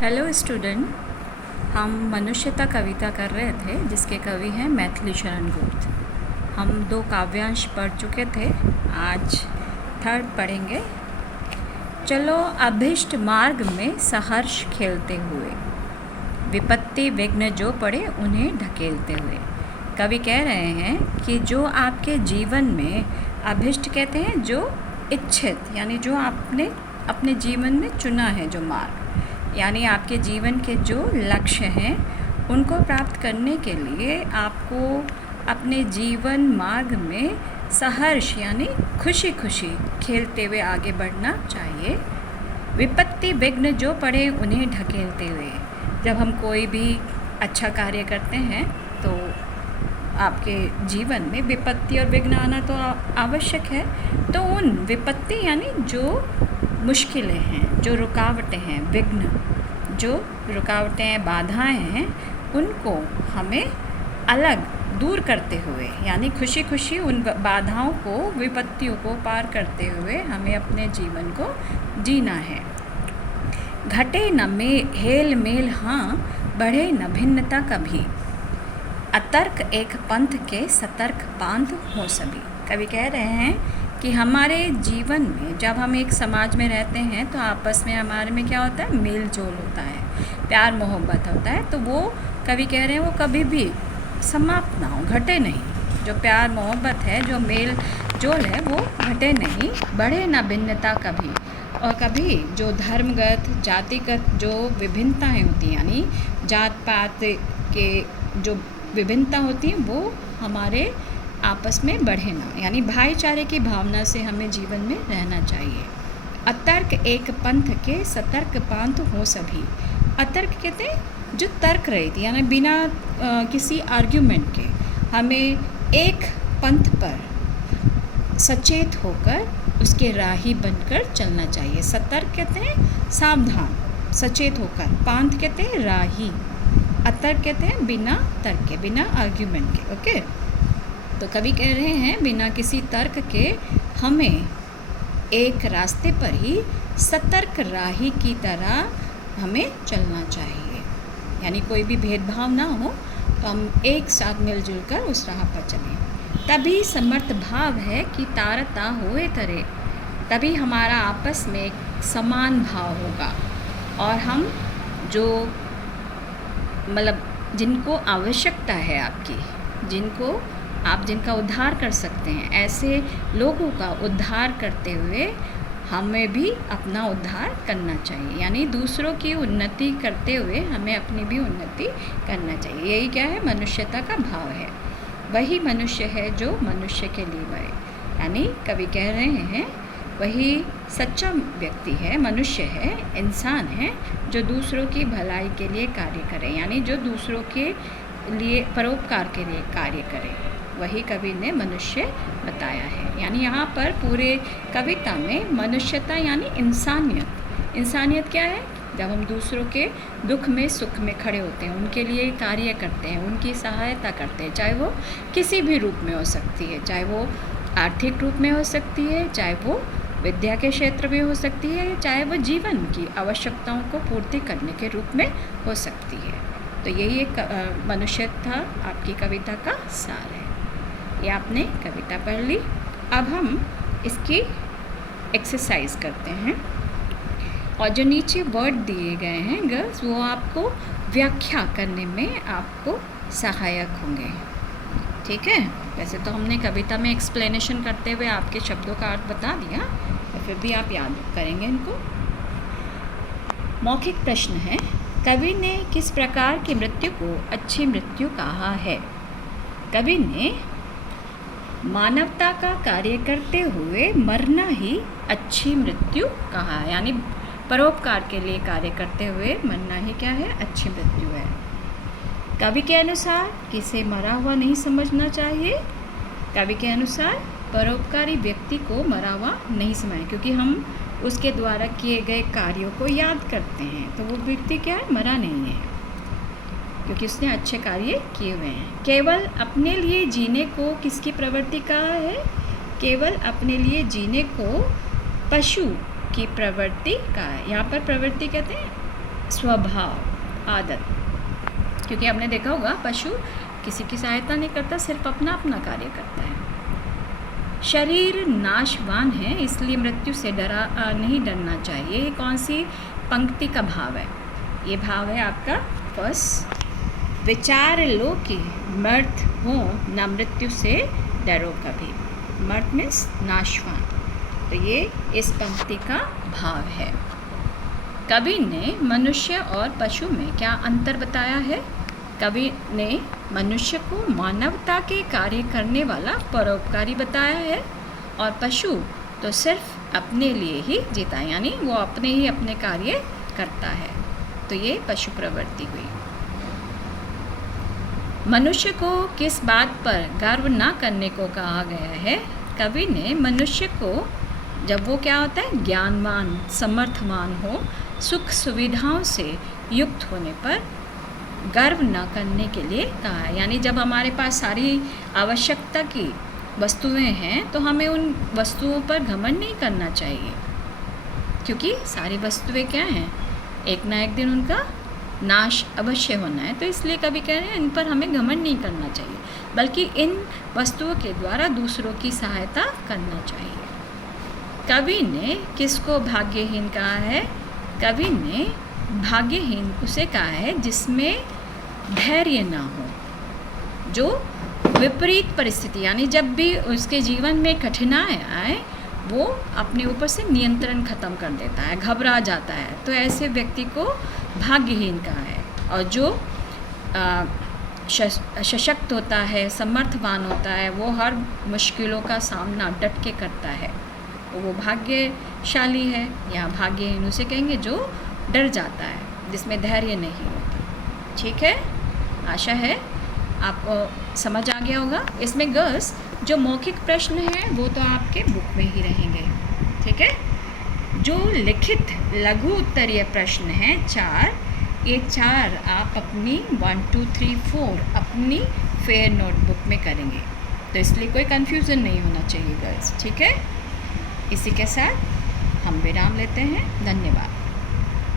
Hello student, हम मनुष्यता कविता कर रहे थे जिसके कवि हैं मैथिली शरण गुप्त। हम 2 काव्यांश पढ़ चुके थे, आज 3rd पढ़ेंगे। चलो अभिष्ट मार्ग में सहर्ष खेलते हुए, विपत्ति विघ्न जो पड़े उन्हें ढकेलते हुए। कवि कह रहे हैं कि जो आपके जीवन में अभिष्ट कहते हैं जो इच्छित, यानी जो आपने अपने जीवन में चुना है, जो मार्ग, यानी आपके जीवन के जो लक्ष्य हैं उनको प्राप्त करने के लिए आपको अपने जीवन मार्ग में सहर्ष यानी खुशी खुशी खेलते हुए आगे बढ़ना चाहिए। विपत्ति विघ्न जो पड़े उन्हें ढकेलते हुए। जब हम कोई भी अच्छा कार्य करते हैं तो आपके जीवन में विपत्ति और विघ्न आना तो आवश्यक है। तो उन विपत्ति यानी जो मुश्किलें हैं, जो रुकावटें हैं, विघ्न जो रुकावटें हैं, बाधाएं हैं, उनको हमें अलग दूर करते हुए, यानी खुशी खुशी उन बाधाओं को, विपत्तियों को पार करते हुए हमें अपने जीवन को जीना है। घटे न हेल मेल हाँ, बढ़े न भिन्नता कभी, अतर्क एक पंथ के सतर्क पांथ हो सभी। कवि कह रहे हैं कि हमारे जीवन में जब हम एक समाज में रहते हैं तो आपस में हमारे में क्या होता है, मेल जोल होता है, प्यार मोहब्बत होता है। तो वो कवि कह रहे हैं वो कभी भी समाप्त ना हो, घटे नहीं। जो प्यार मोहब्बत है, जो मेल जोल है, वो घटे नहीं, बढ़े ना भिन्नता कभी। और कभी जो धर्मगत जातिगत जो विभिन्नताएँ होती हैं, यानी जात पात के जो विभिन्नता होती हैं, वो हमारे आपस में बढ़े ना, यानी भाईचारे की भावना से हमें जीवन में रहना चाहिए। अतर्क एक पंथ के सतर्क पांथ हो सभी। अतर्क कहते हैं जो तर्क रहित, यानी बिना किसी आर्ग्यूमेंट के हमें एक पंथ पर सचेत होकर उसके राही बनकर चलना चाहिए। सतर्क कहते हैं सावधान, सचेत होकर। पांथ कहते हैं राही। अतर्क कहते हैं बिना तर्क के, बिना आर्ग्यूमेंट के। ओके, तो कवि कह रहे हैं बिना किसी तर्क के हमें एक रास्ते पर ही सतर्क राही की तरह हमें चलना चाहिए, यानी कोई भी भेदभाव ना हो, तो हम एक साथ मिलजुल कर उस राह पर चलें। तभी समर्थ भाव है कि तारता होए तरे, तभी हमारा आपस में एक समान भाव होगा और हम जो मतलब जिनको आवश्यकता है आपकी, जिनका उद्धार कर सकते हैं, ऐसे लोगों का उद्धार करते हुए हमें भी अपना उद्धार करना चाहिए, यानी दूसरों की उन्नति करते हुए हमें अपनी भी उन्नति करना चाहिए। यही क्या है, मनुष्यता का भाव है। वही मनुष्य है जो मनुष्य के लिए मरे, यानी कवि कह रहे हैं वही सच्चा व्यक्ति है, मनुष्य है, इंसान है जो दूसरों की भलाई के लिए कार्य करे, यानी जो दूसरों के लिए परोपकार के लिए कार्य करे, वही कवि ने मनुष्य बताया है। यानी यहाँ पर पूरे कविता में मनुष्यता यानी इंसानियत। इंसानियत क्या है, जब हम दूसरों के दुख में सुख में खड़े होते हैं, उनके लिए कार्य करते हैं, उनकी सहायता करते हैं, चाहे वो किसी भी रूप में हो सकती है, चाहे वो आर्थिक रूप में हो सकती है, चाहे वो विद्या के क्षेत्र में हो सकती है, चाहे वो जीवन की आवश्यकताओं को पूर्ति करने के रूप में हो सकती है। तो यही एक मनुष्यता आपकी कविता का सार है। ये आपने कविता पढ़ ली। अब हम इसकी एक्सरसाइज करते हैं, और जो नीचे वर्ड दिए गए हैं गर्ल्स, वो आपको व्याख्या करने में आपको सहायक होंगे। ठीक है, वैसे तो हमने कविता में एक्सप्लेनेशन करते हुए आपके शब्दों का अर्थ बता दिया, तो फिर भी आप याद करेंगे इनको। मौखिक प्रश्न है, कवि ने किस प्रकार की मृत्यु को अच्छी मृत्यु कहा है? कवि ने मानवता का कार्य करते हुए मरना ही अच्छी मृत्यु कहा है, यानी परोपकार के लिए कार्य करते हुए मरना ही क्या है, अच्छी मृत्यु है। कवि के अनुसार किसे मरा हुआ नहीं समझना चाहिए? कवि के अनुसार परोपकारी व्यक्ति को मरा हुआ नहीं समझना, क्योंकि हम उसके द्वारा किए गए कार्यों को याद करते हैं, तो वो व्यक्ति क्या है, मरा नहीं है, क्योंकि उसने अच्छे कार्य किए हुए हैं। केवल अपने लिए जीने को किसकी प्रवृत्ति कहा है? केवल अपने लिए जीने को पशु की प्रवृत्ति कहा है। यहाँ पर प्रवृत्ति कहते हैं स्वभाव, आदत। क्योंकि आपने देखा होगा पशु किसी की सहायता नहीं करता, सिर्फ अपना अपना कार्य करता है। शरीर नाशवान है, इसलिए मृत्यु से नहीं डरना चाहिए। ये कौन सी पंक्ति का भाव है? ये भाव है आपका फर्स्ट। विचार लो कि मर्त हो न मृत्यु से डरो कभी। मर्त मीन्स नाशवान, तो ये इस पंक्ति का भाव है। कवि ने मनुष्य और पशु में क्या अंतर बताया है? कवि ने मनुष्य को मानवता के कार्य करने वाला परोपकारी बताया है, और पशु तो सिर्फ अपने लिए ही जीता है, यानी वो अपने ही अपने कार्य करता है। तो ये पशु प्रवृत्ति हुई। मनुष्य को किस बात पर गर्व ना करने को कहा गया है? कवि ने मनुष्य को जब वो क्या होता है, ज्ञानवान, समर्थवान हो, सुख सुविधाओं से युक्त होने पर गर्व न करने के लिए कहा है। यानी जब हमारे पास सारी आवश्यकता की वस्तुएं हैं तो हमें उन वस्तुओं पर घमंड नहीं करना चाहिए, क्योंकि सारी वस्तुएं क्या हैं, एक ना एक दिन उनका नाश अवश्य होना है। तो इसलिए कभी कह रहे हैं इन पर हमें घमंड नहीं करना चाहिए, बल्कि इन वस्तुओं के द्वारा दूसरों की सहायता करना चाहिए। कवि ने किसको भाग्यहीन कहा है? कवि ने भाग्यहीन उसे कहा है जिसमें धैर्य ना हो, जो विपरीत परिस्थिति, यानी जब भी उसके जीवन में कठिनाई आए वो अपने ऊपर से नियंत्रण ख़त्म कर देता है, घबरा जाता है, तो ऐसे व्यक्ति को भाग्यहीन कहा है। और जो सशक्त होता है, समर्थवान होता है, वो हर मुश्किलों का सामना डट के करता है, तो वो भाग्यशाली है। यहाँ भाग्यहीन उसे कहेंगे जो डर जाता है, जिसमें धैर्य नहीं होता। ठीक है, आशा है आपको समझ आ गया होगा। इसमें गर्ल्स जो मौखिक प्रश्न हैं वो तो आपके बुक में ही रहेंगे, ठीक है। जो लिखित लघु उत्तरीय प्रश्न हैं 4, ये 4 आप अपनी 1, 2, 3, 4 अपनी फेयर नोटबुक में करेंगे, तो इसलिए कोई कन्फ्यूज़न नहीं होना चाहिए गर्ल्स, ठीक है। इसी के साथ हम विराम लेते हैं। धन्यवाद।